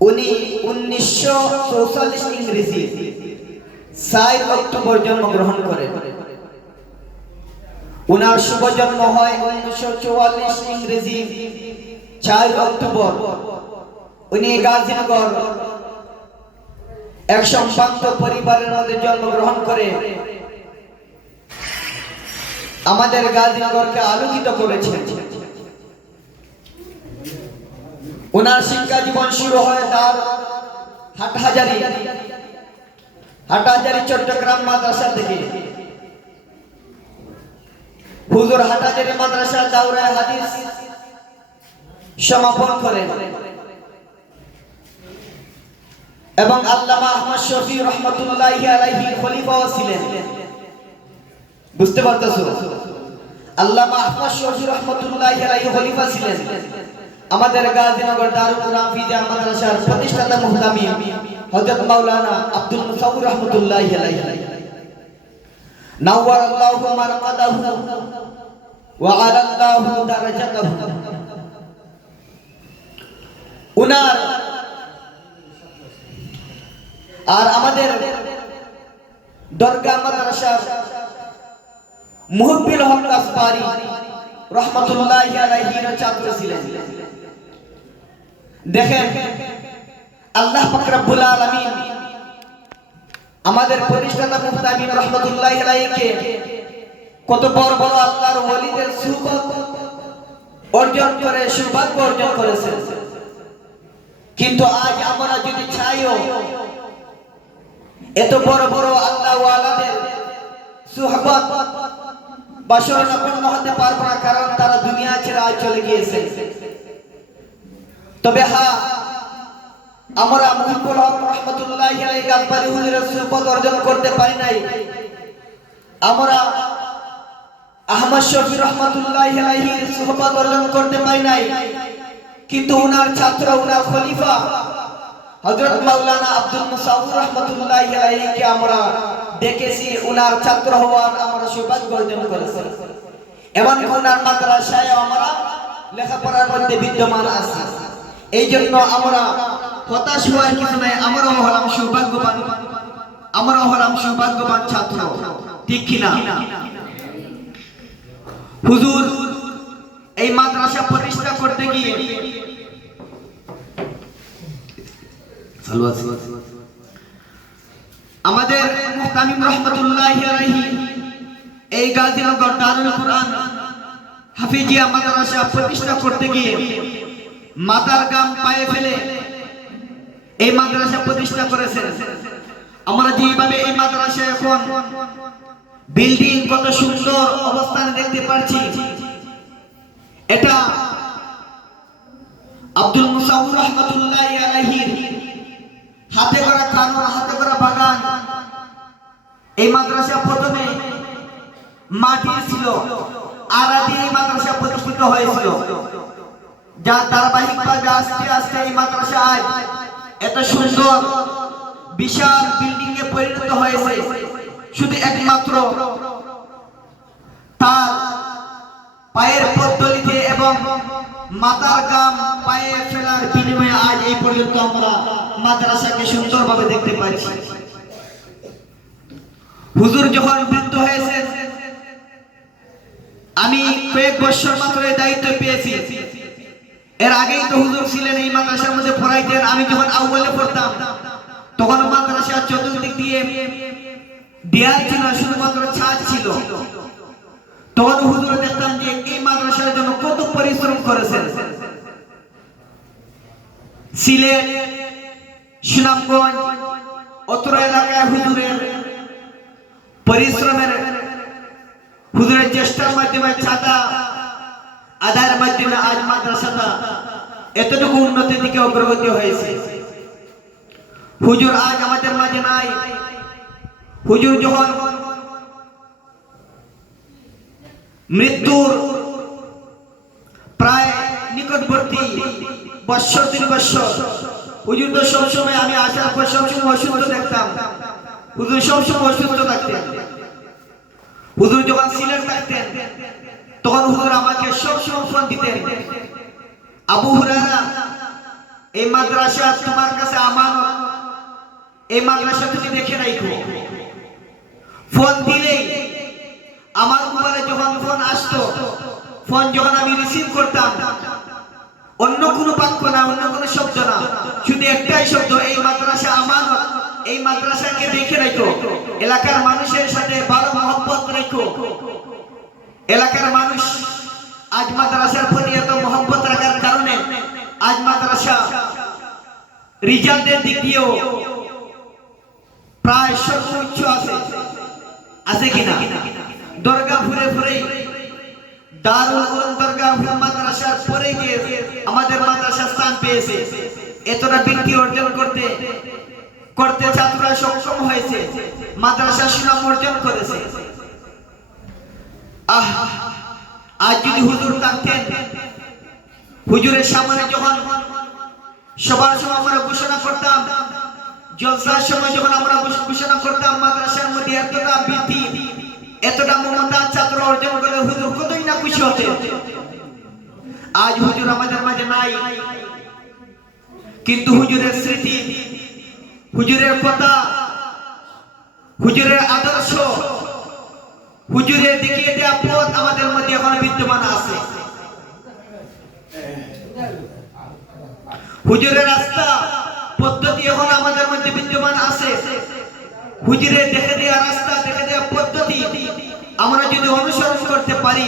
উনি 1944 ইংরেজি 4 অক্টোবর জন্মগ্রহণ করেন। উনার শুভ জন্ম হয় 1944 ইংরেজি 4 অক্টোবর। উনি গাজীনগর এক সম্ভ্রান্ত পরিবারের মধ্যে জন্মগ্রহণ করে আমাদের গাজীনগরকে আলোকিত করেছেন। উনার শিক্ষা জীবন শুরু হয় তার হাটহাজারী চট্টগ্রাম মাদ্রাসা থেকে। হুজুর হাটহাজারী মাদ্রাসা দাওরায়ে হাদিস সমাপন করেন এবং আল্লামা আহমদ শফি রহমাতুল্লাহি আলাইহি খলিফাও ছিলেন। বুঝতে পারতেছো? আল্লামা আহমদ শফি রহমাতুল্লাহি আলাইহি খলিফা ছিলেন। আমাদের গাজীনগর দারুল কুরআন ফিজা মাদ্রাসার প্রতিষ্ঠাতা মুহতামিম হযরত মাওলানা আব্দুল মুসাউর রহমাতুল্লাহি আলাইহি নাওয়ারাল্লাহু মারকাদাহু ওয়া আলাল্লাহু দারাজাতাহু। উনার আর আমাদের দরগাহ মাদ্রাসার মুহব্বিল হক আসবারি রহমাতুল্লাহি আলাইহির ছাত্র ছিলেন। দেখেন আল্লাহ পাক রব্বুল আলামিন আমাদের প্রতিষ্ঠাতা মুহতামিম রহমাতুল্লাহি আলাইহিকে কত বড় বড় আল্লাহর ওলিদের সুহবত অর্জন করে সৌভাগ্য অর্জন করেছেন। কিন্তু আজ আমরা যদি চাইও এত বড় বড় আল্লাহ ওয়ালাদের সুহবত বা শরণাপন্ন হতে পারবো না, কারণ তারা দুনিয়া ছেড়ে আজ চলে গিয়েছে। তবে হ্যাঁ, আমরা মুহিবুল হক রহমাতুল্লাহি আলাইহি আকবরী হুজুরের সুহবত অর্জন করতে পারি নাই। আমরা আহমদ শফি রহমাতুল্লাহি আলাইহির সুহবত অর্জন করতে পারি নাই, কিন্তু উনার ছাত্র উনার খলিফা হযরত মাওলানা আব্দুল মুসাউর রহমাতুল্লাহি আলাইহিকে আমরা দেখেছি। উনার ছাত্র হওয়ার আমরা সৌভাগ্য অর্জন করেছি এবং উনার মাদ্রাসায় আমরা লেখাপড়ার মধ্যে বিদ্যমান আছি। এই জন্য আমরা হতাশ হওয়ার কিছু নাই। আমরাও হলাম সৌভাগ্যবান ছাত্র, ঠিক কিনা? হুজুর এই মাদ্রাসা প্রতিষ্ঠা করতে গিয়ে আমাদের মুহতামিম রহমাতুল্লাহি আলাইহি এই গাজীনগর দারুল কুরআন হাফিজিয়া মাদ্রাসা প্রতিষ্ঠা করতে গিয়ে মাথার গাম পায়ে ফেলে এই মাদ্রাসা প্রতিষ্ঠা করেছেন। আমরা যেভাবে এই মাদ্রাসা এখন বিল্ডিং কত সুন্দর অবস্থানে দেখতে পাচ্ছি, এটা আব্দুল মুসাউর রহমাতুল্লাহি আলাইহির হাতে গড়া কানন, হাতে গড়া বাগান। এই মাদ্রাসা প্রথমে মাটি ছিল, আড়া দিয়ে এই মাদ্রাসা প্রতিষ্ঠিত হয়েছিল, যা ধারাবাহিকভাবে আস্তে আস্তে এই মাদ্রাসা আজ এত সুন্দর বিশাল বিল্ডিং এ পরিণত হয়েছে। শুধু একমাত্র তার পায়ের পদ্ধতিতে এবং মাথার গাম পায়ে ফেলার বিনিময়ে আজ এই পর্যন্ত আমরা মাদ্রাসাকে সুন্দরভাবে দেখতে পাচ্ছি। হুজুর যখন বৃদ্ধ হয়েছে, আমি কয়েক বছর মাত্র এই দায়িত্ব পেয়েছি। এর আগেই তো হুজুর ছিলেন, এই মাদ্রাসার মধ্যে পড়াইতেন। আমি যখন আউয়ালে পড়তাম তখন মাদ্রাসার চতুর্দিক দিয়ে দেয়াল ছিল, শুধুমাত্র ছাদ ছিল। তখন হুজুর দেখতাম যে এই মাদ্রাসার জন্য কত পরিশ্রম করেছেন। সিলেট, সুনামগঞ্জ, অত্র এলাকায় হুজুরের চেষ্টার মাধ্যমে চাঁদা আদায়ের মাধ্যমে আজ মাদ্রাসাটা এতটুকু উন্নতির দিকে অগ্রগতি হয়েছে। হুজুর আজ আমাদের মাঝে নাই। হুজুর যখন মৃত্যুর প্রায় নিকটবর্তী বৎসর 3 বৎসর, হুজুর তো সবসময়, আমি আসার পর সবসময় অসুস্থ দেখতাম। হুজুর সবসময় অসুস্থ থাকতেন। হুজুর যখন সিলেট থাকতেন তখন হুজুর আমাকে সবসময় ফোন দিতেন, আবু হুরায়রা এই মাদ্রাসা তোমার কাছে আমানত। এই মাদ্রাসা তুমি দেখে রাখো। ফোন দিলেই আমার মোবাইলে যখন ফোন আসতো, ফোন যখন আমি রিসিভ করতাম, অন্য কোনো বাক্য না, অন্য কোনো শব্দ না, শুধু একটাই শব্দ, এই মাদ্রাসা আমানত। এই মাদ্রাসাকে দেখে রাখো। এলাকার মানুষের সাথে ভালো মহব্বত রাখো। এলাকার মানুষ আজ মাদ্রাসার প্রতি এত মহব্বত রাখার কারণে আজ মাদ্রাসা রিজাল্টের দিক দিয়েও প্রায় সর্বোচ্চ আছে কিনা? দরগা ফুরে দারুল উলুম দরগা মাদ্রাসার পরে গিয়ে আমাদের মাদ্রাসা স্থান পেয়েছে। এতটা বৃদ্ধি অর্জন করতে ছাত্ররা সক্ষম হয়েছে, মাদ্রাসা সুনাম অর্জন করেছে। আজ যদি হুজুর থাকতেন, হুজুরের সামনে যখন সবার সময় আমরা ঘোষণা করতাম, জলসার সময় যখন আমরা ঘোষণা করতাম, মাদ্রাসার মধ্যে এতটা বৃদ্ধি, এতটা মমতা ছাত্র অর্জন করে হুজুর কতই না খুশি হতেন। আজ হুজুর আমাদের মাঝে নাই, কিন্তু হুজুরের স্মৃতি, হুজুরের কথা, হুজুরের আদর্শ, হুজুরের দেখিয়ে দেওয়া পথ আমাদের মধ্যে এখনো বিদ্যমান আছে। হুজুরের রাস্তা পদ্ধতি এখন আমাদের মধ্যে বিদ্যমান আছে। হুজুরের দেখে দেওয়া রাস্তা, দেখে দেওয়া পদ্ধতি আমরা যদি অনুসরণ করতে পারি,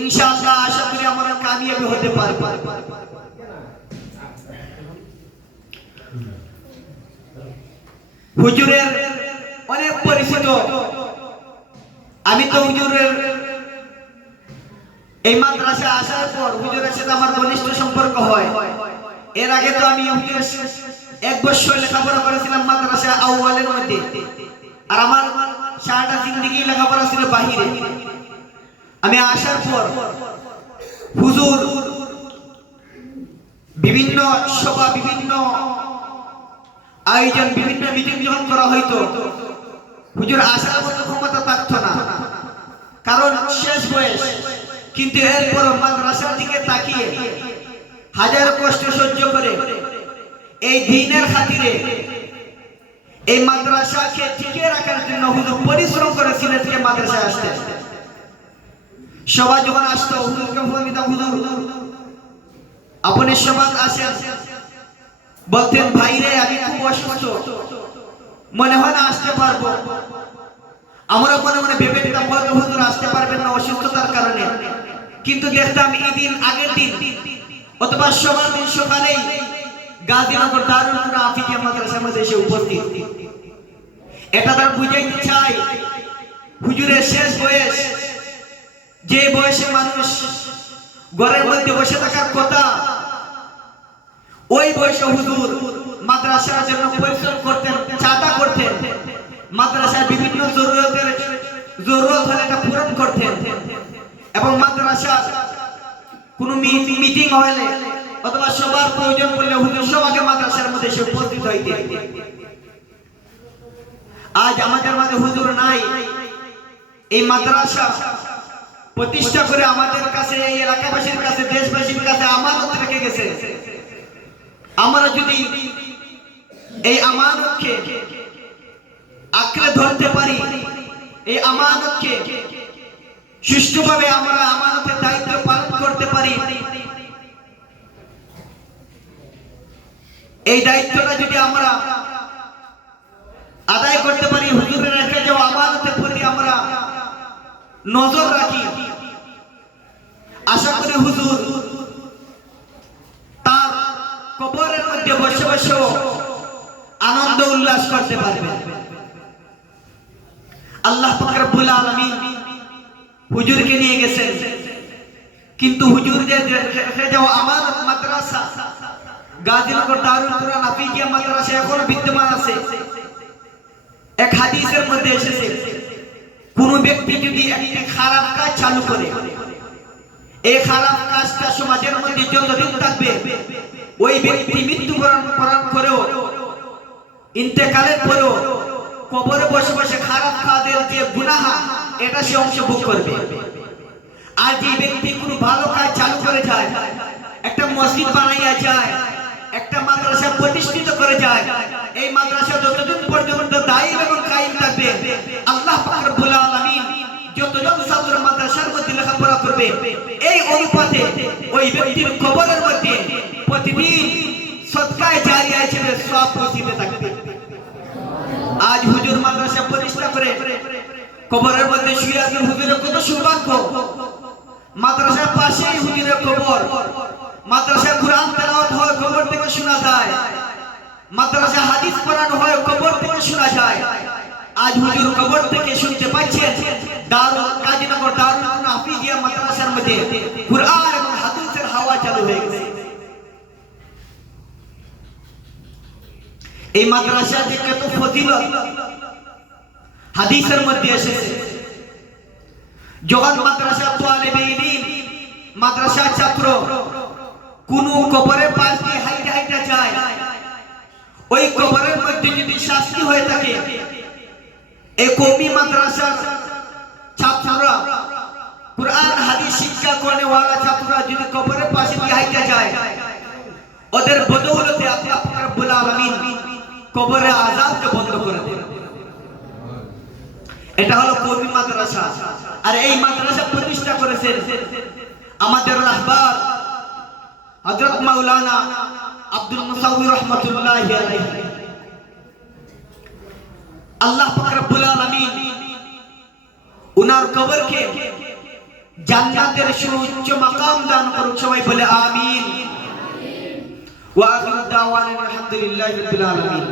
ইনশাআল্লাহ আশা করি আমরা কামিয়াবি হতে পারব। হুজুরের অনেক পরিচিত, আমি তো হুজুরের এই মাদ্রাসা আসার পর হুজুরের সাথে আমার ঘনিষ্ঠ সম্পর্ক হয়। এর আগে তো আমি হুজুরের 1 বছর লেখাপড়া করেছিলাম মাদ্রাসা আউয়ালের মধ্যে, আর আমার সারাটা জিন্দেগি লেখাপড়া ছিল বাহিরে। আমি আসার পর হুজুর বিভিন্ন সভা, বিভিন্ন আয়োজন, বিভিন্ন মিটিং যখন করা হইতো, হুজুর আসার মতো ক্ষমতা থাকতো না, কারণ শেষ বয়স। কিন্তু এরপর মাদ্রাসার দিকে তাকিয়ে হাজার কষ্ট সহ্য করে এই দ্বীনের খাতিরে এই মাদ্রাসাকে টিকিয়ে রাখার জন্য হুজুর পরিশ্রম করেছিলেন যে মাদ্রাসায় আসতে। সবাই যখন আসতো হুজুরকে বলতাম, হুজুর আপনি সমাজ আসেন, বলতেন ভাই রে আমি খুব অসুস্থ, মনে হয় না আসতে পারবো। আমরা মনে মনে ভেবে নিতাম হয়তো হুজুর আসতে পারবেন না অসুস্থতার কারণে, কিন্তু দেখতাম ঈদের আগের দিন অথবা সবার দিন সকালেই গাজীনগর দারুল কুরআন আফিকিয়া মাদ্রাসার মধ্যে এসে উপস্থিত। এটা তার বুঝাইতে চাই হুজুরের শেষ বয়স, যে বয়সে মানুষ ঘরের মধ্যে বসে থাকার কথা, ওই বয়সে হুজুর মাদ্রাসার জন্য পরিশ্রম করতেন, চাঁদা করতেন, মাদ্রাসার বিভিন্ন জরুরত হলে এটা পূরণ করতেন, এবং মাদ্রাসার কোনো মিটিং হলে অথবা সবার প্রয়োজন পড়লে হুজুর সবাইকে মাদ্রাসার মধ্যে এসে উপস্থিত হইতেন। আজ আমাদের মাঝে হুজুর নাই। এই মাদ্রাসা প্রতিষ্ঠা করে আমাদের কাছে, এই এলাকাবাসীর কাছে, দেশবাসীর কাছে আমানত রেখে গেছে। আমরা যদি এই আমানতকে আঁকড়ে ধরতে পারি, এই আমানতকে সুষ্ঠুভাবে আমরা আমানতের দায়িত্ব পালন করতে পারি, এই দায়িত্বটা যদি আমরা আদায় করতে পারি, হুজুরের রেখে যাওয়া আমানতের প্রতি আমরা নজর রাখি, আশা করি হুজুর তার কবরের মধ্যে বসে বসে আনন্দ উল্লাস করতে পারবে। আল্লাহ পাক রব্বুল আলামিন হুজুরকে নিয়ে গেছেন, কিন্তু হুজুর যে রেখে যাওয়া আমানত মাদ্রাসা গাজীনগর দারুল কুরআন আফিকিয়া মাদ্রাসা এখনো বিদ্যমান আছে। এক হাদিসের মধ্যে এসেছে, কোন ব্যক্তি যদি একটি খারাপ কাজ চালু করে, এই খারাপ কাজটা সমাজের মধ্যে যতদিন থাকবে, ওই ব্যক্তি মৃত্যুবরণ করেও ইন্তেকালের পরেও কবরে বসে বসে খারাপ কাজের যে গুনাহ, এটা সে অংশ ভোগ করবে। আর যে ব্যক্তি কোনো ভালো কাজ চালু করে যায়, একটা মসজিদ বানাইয়া যায়, একটা করে যায়, এই মাদ্রাসা যতদিন পর্যন্ত দায়ী এবং কায়েম থাকবে, আল্লাহ পাক রব্বুল আলামিন যতজন ছাত্র মাদ্রাসার মধ্যে লেখাপড়া করবে, এই অনুপাতে ওই ব্যক্তির কবরের মধ্যে প্রতিদিন সদকায়ে জারিয়া হিসেবে সওয়াব পৌঁছতে থাকবে। আজ হুজুর মাদ্রাসা প্রতিষ্ঠা করে কবরের মধ্যে শুয়ে আছেন, হুজুরের কত সৌভাগ্য। মাদ্রাসার পাশেই হুজুরের কবর, মাদ্রাসায় কুরআন তেলাওয়াত হয়, কবর থেকে শোনা যায়, মাদ্রাসায় হাদিস পড়ানো হয়, কবর থেকে শোনা যায়। আজ হুজুর কবর থেকে শুনতে পাচ্ছেন দারুল কাজীনগর দারুল হাফিজিয়া মাদ্রাসার মধ্যে কুরআন এবং হাদিসের হাওয়া চালু হয়ে গেছে। এই মাদ্রাসা যে কত ফজিলত হাদিসের মধ্যে এসেছে। যখন মাদ্রাসা তালিবে ইলম, মাদ্রাসা ছাত্র কোন কবরের পাশ দিয়ে হাইটা হাইটা যায়, ওই কবরের মধ্যে যদি শাস্তি হয়ে থাকে, এই কওমি মাদ্রাসার ছাত্ররা, কুরআন হাদিস শিক্ষা করনে ওয়ালা ছাত্ররা যদি কবরের পাশে দিয়ে হাইটা যায়, ওদের বদৌলতে আল্লাহ পাক রব্বুল আলামিন কবরের আযাবকে বন্ধ করে দেন। এটা হলো কওমি মাদ্রাসা। আর এই মাদ্রাসা প্রতিষ্ঠা করেছেন আমাদের রাহবার হযরত মাওলানা আব্দুল মুসাউউর রাহমাতুল্লাহি আলাইহি। আল্লাহ পাক রব্বুল আলামিন উনার কবরকে জান্নাতের সুউচ্চ মাকাম দান করুন। সবাই বলে আমিন। ওয়া আখিরু দাওয়ানা আলহামদুলিল্লাহি রাব্বিল আলামিন।